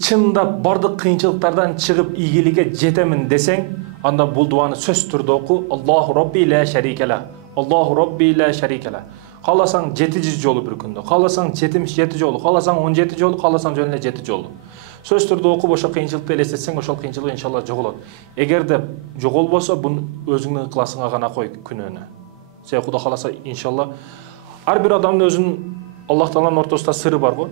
чындап бардык кыйынчылыктардан чыгып ийгиликке жетемин десең, анда бул дуаны сөз түрдө оку. Аллаху Rabbi la sharika la. Allahu Rabbi la sharika la. Кааласаң 700 жолу bir күндө, кааласаң 77 жолу, кааласаң 17 жолу, кааласаң жөн эле 7 жолу. Сөз түрдө окуп ошо кыйынчылыкты элестетсең, ошол кыйынчылык иншалла жоголот. Эгерде жоголбосо, буну өзүңдүн ыкласыңа гана кой күнөөнү. Сен Кудай кааласа иншалла ар бир адамдын өзүнүн Аллах Тааланын ортосунда сыры бар го.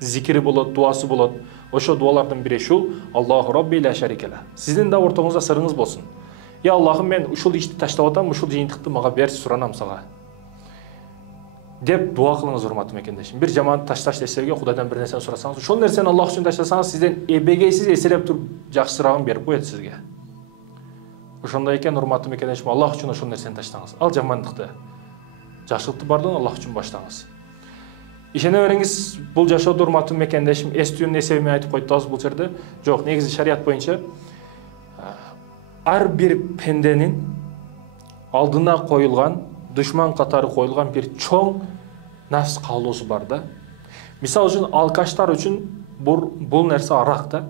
Зикири болот, дуасы болот. Ошо дуалардын бири ушул: Аллаху Rabbi la sharika la. Сиздин да ортоңузда сырыңыз болсун. Я Аллахым, мен ушул ишти таштап атам, ушул жыйынтыкты мага берчи, суранам сага. Деп дуа кылыңыз, урматтуу мекендешим. Бир жаманды ташташ десерге Кудайдан бир нерсени сурасаңыз, ошол нерсени Аллах үчүн таштасаңыз, сизден эбегейсиз эселеп туруп жакшыраагын берип коет сизге. Ошондой экен, урматтуу мекендешим, Аллах үчүн ошол нерсени таштаңыз. Ал жамандыкты, жакшылыкты бардыгын Аллах үчүн баштаңыз. Ишене бериңиз, бул жашоодо урматтуу мекендешим, эстүүнүн эсебимен айтып койду да бул жерде. Жок, негизи шарият боюнча ар бир пенденин алдына коюлган, душман катары коюлган бир чоң нафс каалоосу бар да. Мисалы үчүн алкаштар үчүн бул нерсе арак да.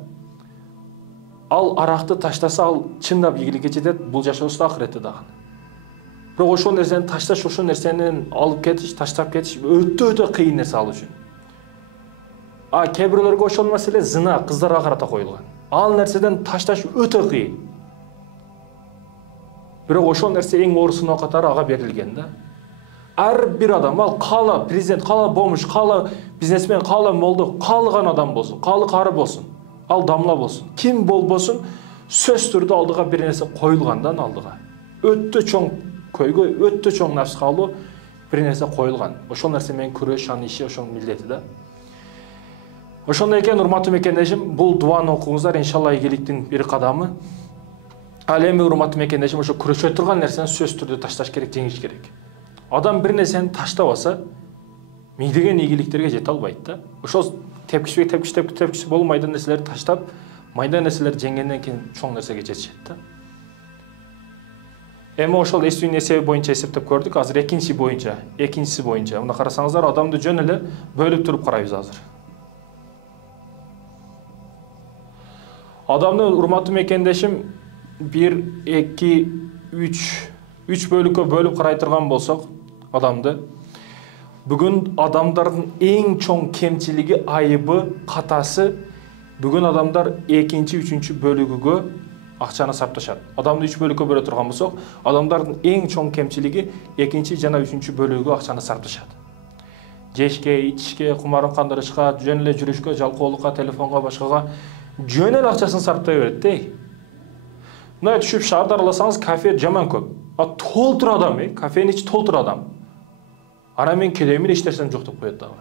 Ал аракты таштаса, ал чындап ийгиликке жетет, бул жашоосу ахиретте дагы. Бирок ошол нерсени ташташ, ошол нерсени алып кетиш, таштап кетиш өтө кыйын нерсе ал үчүн. Кээ бирлерге ошол маселе зына, кыздарга карата коюлган. Ал нерседен ташташ өтө кыйын. Бирок ошол нерсе эң оор сыноо катары ага берилген да. Ар бир адам, ал каала президент, каала бомуш, каала бизнесмен, каала молдо, каалаган адам болсун, каалы кары болсун, ал дамла болсун, ким болбосун, сөз түрдө алдыга бир нерсе коюлгандан алдыга. Өтө чоң көйгө, өтө чоң нафс каалоо бир нерсе коюлган. Ошол нерсе менен күрөш, анын иши, ошонун милдети да. Ошондой экен, урматтуу мекендешим, бул дуаны окуңуздар, иншалла ийгиликтин бир кадамы. Ал эми урматтуу мекендешим, ошо күрөшө турган нерсени сөз түрдө ташташ керек, жеңиш керек. Адам бир нерсени таштабаса, миңдеген ийгиликтерге жете албайт да. Ошол тепкиш болмайдын нерселерди таштап, майда нерселерди жеңгенден кийин чоң нерсеге жетишет да. Эми ошол эстүүнүн эсеби боюнча эсептеп көрдүк. Азыр экинчиси боюнча. Мына карасаңыздар, адамды жөн эле бөлүп туруп карайбыз азыр. Адамды, урматтуу мекендешим, 1, 2, 3 бөлүккө бөлүп карай турган болсок, адамды бүгүн адамдардын эң чоң кемчилиги, айыбы, катасы, бүгүн адамдар 2, 3 бөлүгүгө акчаны сарпташат. Адамды 3 бөлүккө бөлө турган болсок, адамдардын эң чоң кемчилиги 2 жана 3 бөлүгүгө акчаны сарпташат. Жешке, ичишке, кумарын кандырышка, жөн эле жүрүшкө, жалкоолукка, телефонго, башкага жөн эле акчасын сарптай берет дей. Мына түшүп шаарда араласаңыз, кафе жаман көп. Толтур адам, кафенин ичи толтур адам. Ана мен келемин эчтерсем жок деп коет дагы.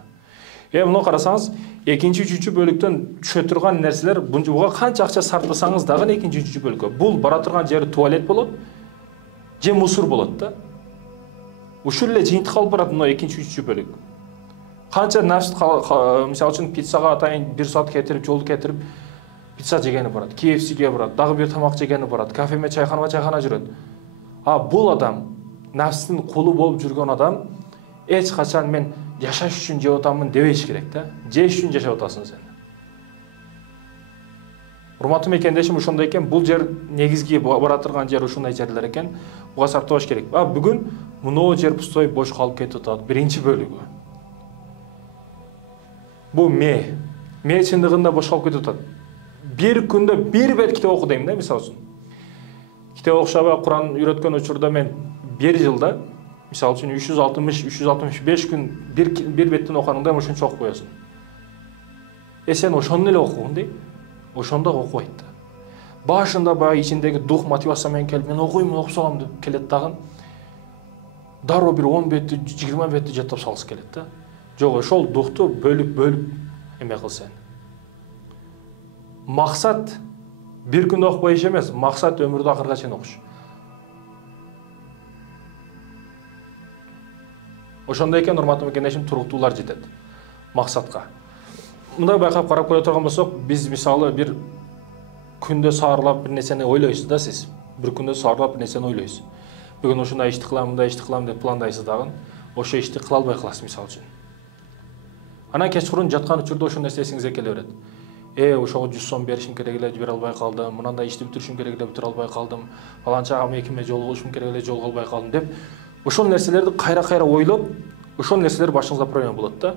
Мына карасаңыз, 2-3 бөлүктөн түшө турган нерселер, буга канча акча сарптасаңыз дагы 2-3 бөлүккө. Бул бара турган жери туалет болот, же мусор болот да. Ушул эле жыйынтык алып барат мына 2-3 бөлүк. Канча нафс, мисалы үчүн пиццага атайын 1 саат кетирип, жолду кетирип, пицца жегени барат, KFC-ге барат, дагы бир тамак жегени барат, кафеме, чайхана жүрөт. Бул адам, нафстын кулу болуп жүргөн адам, эч качан мен жашаш үчүн жеп атамын дебеш керек да. Жеш үчүн жашап атасың сен. Урматтуу мекендешим, ошондой экен, бул жер негизги бара турган жер ушундай жерлер экен. Буга сарптабаш керек. Бүгүн мыноо жер пустой бош калып кетип атат, биринчи бөлүгү. Бул ме чындыгында бош калып кетип атат. Bir күндө bir бет китеп оку дейм да, мисалы үчүн. Китеп окушаба, Куран үйрөткөн учурда мен 1 жылда, мисалы үчүн 360-365 күн bir беттен окуганда ошончо окуп коесуң. Сен ошону эле окугун дей, ошондо окубайт да. Башында баягы ичиндеги дух мотивация менен келип, мен окуйм, окуп салам деп келет дагы. Дароо бир 10 бетти, 20 бетти жаттап салгысы келет да. Жок, ошол духту бөлүп эме кылсаң. Максат bir күндө окуп коюш эмес, максат өмүрдө акырга чейин окуш. Ошондой экен, урматтуу мекендешим, туруктуулар жетет максатка. Мындай байкап карап көрө турган болсок, биз мисалы бир күндө саарлап бир нерсени ойлойсуз да сиз. Бир күндө саарлап бир нерсени ойлойсуз. Бүгүн ушундай ишти кылам, мындай ишти кылам деп пландайсыз дагы. Ошо ишти кыла албай каласыз мисалы үчүн. Анан кечкурун жаткан учурда ошол нерсе эсиңизге келе берет. ошого 100 сом беришим керек эле, бере албай калдым, мынандай ишти бүтүрүшүм керек эле, бүтүрө албай калдым, фаланча мекеме жолугушум керек эле, жолуга албай калдым деп, ошол нерселерди кайра ойлоп, ошол нерселер башыңызда проблема болот да.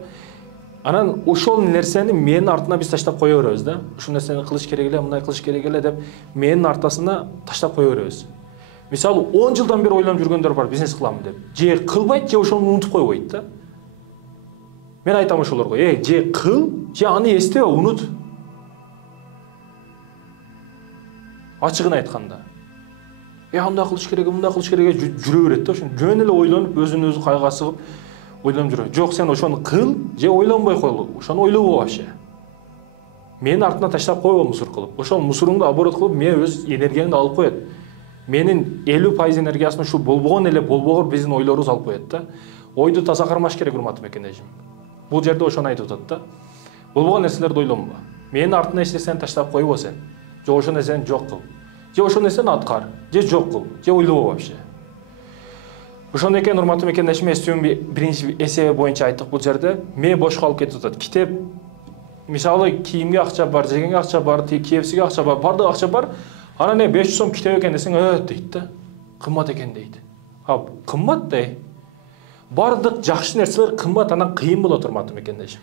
Анан ошол нерсени менин артына биз таштап кое беребиз да. Ушул нерсени кылыш керек эле, мындай кылыш керек эле деп менин артасына таштап кое беребиз. Мисалы 10 жылдан бери ойлонуп жүргөндөр бар, бизнес кыламын деп. Же кылбайт, же ошону унутуп койбойт да. Мен айтам ошолорго, же кыл, же аны эстебе, унут. Ачыгын айтканда. Андай кылыш керек, мындай кылыш керек жүрө берет да. Ошон жөн эле ойлонуп, өзүн өзү кайга сыгып ойлонуп жүрөт. Жок, сен ошону кыл, же ойлонбой кой. Ошону ойлобо вообще. Менин артына таштап койбо мусор кылып. Ошол мусоруңду оборот кылып, мен өз энергияңды алып коет. Менин 50% энергиясын ушу болбогон эле болбогор биздин ойлорубуз алып коет да. Ойду таза кармаш керек, урматтуу мекендешим. Бул жерде ошону айтып атат да. Болбогон нерселерди ойлонбо. Менин артына эч нерсени таштап койбо сен. Же ошол нерсени жок кыл. Же ошол нерсени аткар. Же жок кыл. Же ойлобо вообще. Ошондон экен, урматтуу мекендешим, эстүүнүн биринчи эсеби боюнча айттык бул жерде. Мен бош калып кетип атат. Китеп, мисалы кийимге акча бар, жегенге акча бар, KFC-ге акча бар, бардык акча бар. Анан 500 сом китеп экен десең, дейт да. Кымбат экен дейт. Кымбат да. Бардык жакшы нерселер кымбат, анан кыйын болот, урматтуу мекендешим.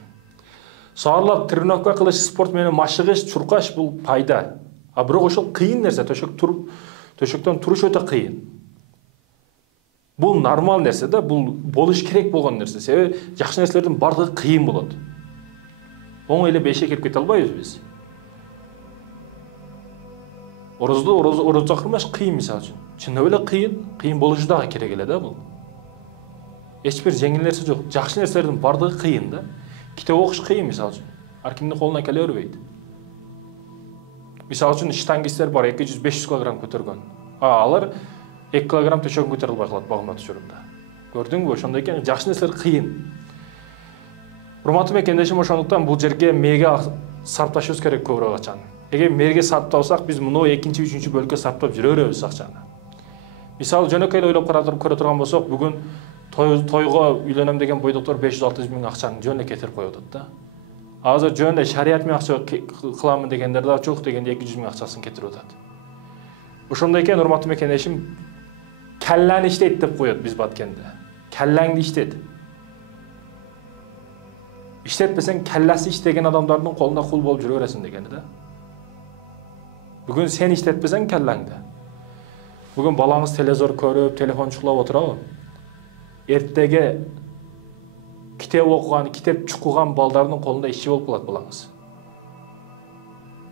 Саарлап тренировка кылыш, спорт менен машыгыш, чуркаш бул пайда. Бирок ошол кыйын нерсе, төшөктөн туруш өтө кыйын. Бул нормал нерсе да, бул болуш керек болгон нерсе. Себеби жакшы нерселердин бардыгы кыйын болот. Оңой эле бешке кирип кете албайбыз биз. Орозду кырмаш кыйын, мисалы үчүн. Чындап эле кыйын болушу дагы керек эле да бул. Эч бир жеңил нерсе жок. Жакшы нерселердин бардыгы кыйын да. Китеп окуш кыйын, мисалы үчүн. Ар кимдин колуна келе бербейт. Мисалы үчүн штангисттер бар, 200-500 кг көтөргөн. Алар 2 кг төшөгүн көтөрө албай калат багымат учурунда. Көрдүңбү? Ошондой экен, жакшы нерселер кыйын. Урматтуу мекендешим, ошондуктан бул жерге мээге сарпташыбыз керек көбүрөөк акчаны. Эгер мээге сарптабасак, биз муну 2-3 бөлүккө сарптап жүрө беребиз акчаны. Мисалы жөнөкөй эле ойлоп көрө турган болсок, бүгүн тойго үйлөнөм деген бойдоктор 500-600 миң акчаны жөн эле кетирип коюп атат да. Азыр жөн эле шарият менен акча кыламын дегендер да чок дегенде 200 миң акчасын кетирип атат. Ошондой экен, урматтуу мекендешим, калланы иштейт деп коет биз баткенде. Каллаңды иштет. Иштетпесең, калласы иштеген адамдардын колунда кул болуп жүрө бересиң дегени да. Бүгүн сен иштетпесең каллаңды. Бүгүн балаңыз телевизор көрүп, телефон чукулап отурабы? Эртеге китеп окуган, китеп чукуган балдардын колунда ишчи болуп калат балаңыз.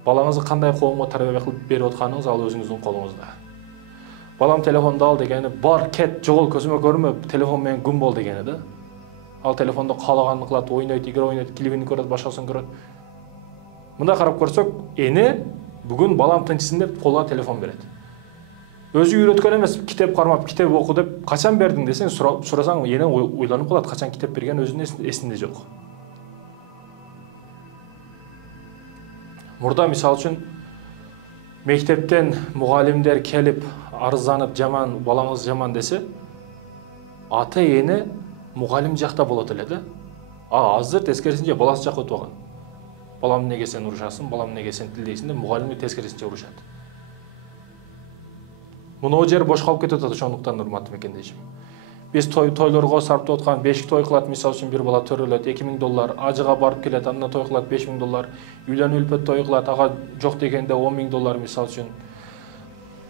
Балаңызды кандай коомго тарбия кылып берип атканыңыз ал өзүңүздүн колуңузда. Балам телефонду ал дегени, бар кет, жогол, көзүмө көрмө, телефон менен күн бол дегени да. Ал телефондо каалаганын кылат, ойнойт, игре ойнойт, клибин көрөт, башкасын көрөт. Мындай карап көрсөк, эне бүгүн балам тынчсын деп колуна телефон берет. Өзү үйрөткөн эмес, китеп кармап, китеп оку деп, качан бердиң десең, сурасаң, эне ойлонуп калат, качан китеп берген өзүнүн эсинде жок. Мурда мисалы үчүн мектептен мугалимдер келип, арызданып, жаман, балаңыз жаман десе, ата эне мугалим жакта болот эле да. Азыр тескерисинче баласы жакка өтүп алган. Балам неге сен урушасың, балам неге сен тилдейсиң деп мугалимди тескерисинче урушат. Муну жер бош калып кетип атат, ошондуктан, урматтуу мекендешим. Биз тойлорго сарптап аткан, 5 той кылат, мисалы үчүн бир бала төрөлөт, $2000, ажыга барып келет, андан той кылат $5000, үйлөнүп үлпөт той кылат, ага жок дегенде $10,000 мисалы үчүн.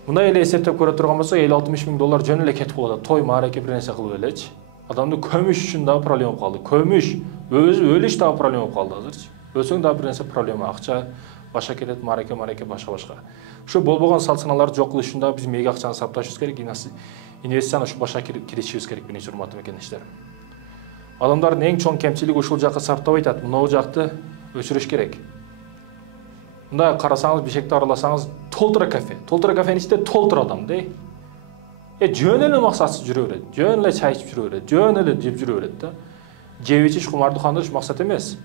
Мындай эле эсептеп көрө турган болсо, $50-60 миң жөн эле кетип калат. Той маареке бир нерсе кылып элечи. Адамды көмүш үчүн дагы проблема болуп калды. Көмүш, өзү өлүш дагы проблема болуп калды азырчы. Өлсөң дагы бир нерсе проблема, акча баша кетет, маареке башка. Ушу болбогон салт-саналарды жок кылыш үчүн дагы биз мээге акчаны сарпташыбыз керек, инвестицияны ушу баша киришибиз керек, биринчи, урматтуу мекендештер. Адамдардын эң чоң кемчилиги ушул жакка сарптабай атат, мынау жакты өчүрүш керек. Мындай карасаңыз, Бишкекти араласаңыз, толтура кафе. Толтура кафенин ичинде толтура адам да. Жөн эле максатсыз жүрө берет, жөн эле чай ичип жүрө берет, жөн эле жеп жүрө берет да. Жеп ичиш, кумардыкандырыш максат эмес.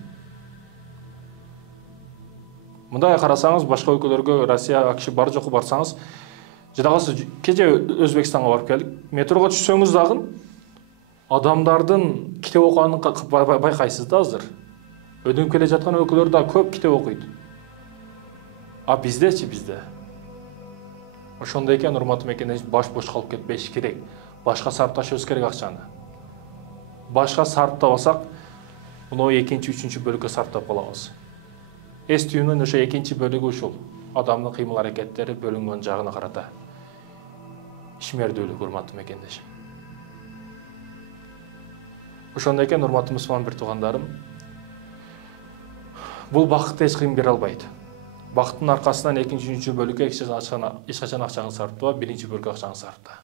Мындай карасаңыз, башка өлкөлөргө, Россия, АКШ бар жокку барсаңыз, жадагысы кече Өзбекстанга барып келдик. Метрого түшсөңүз дагы адамдардын китеп окуганын байкайсыз да азыр. Өдүнүп келе жаткан өлкөлөр да көп китеп окуйт. А bizde. Ошондой экен, урматтуу мекендеш, баш бош калып кетпеш керек. Башка сарпташыбыз керек акчаны. Башка сарптабасак, мына экинчи, үчүнчү бөлүккө сарптап калабыз. Эс түйүнүн ошо экинчи бөлүгү ушул. Адамдын кыймыл аракеттери бөлүнгөн жагына карата. Ишмердүүлүк, урматтуу мекендеш. Ошондой экен, урматтуу мусулман бир туугандарым, бул бакытты эч ким бере албайт. Бакыттын аркасынан экинчи, үчүнчү бөлүккө эч качан акчаңызды сарптабап, биринчи бөлүккө акчаңызды сарпта.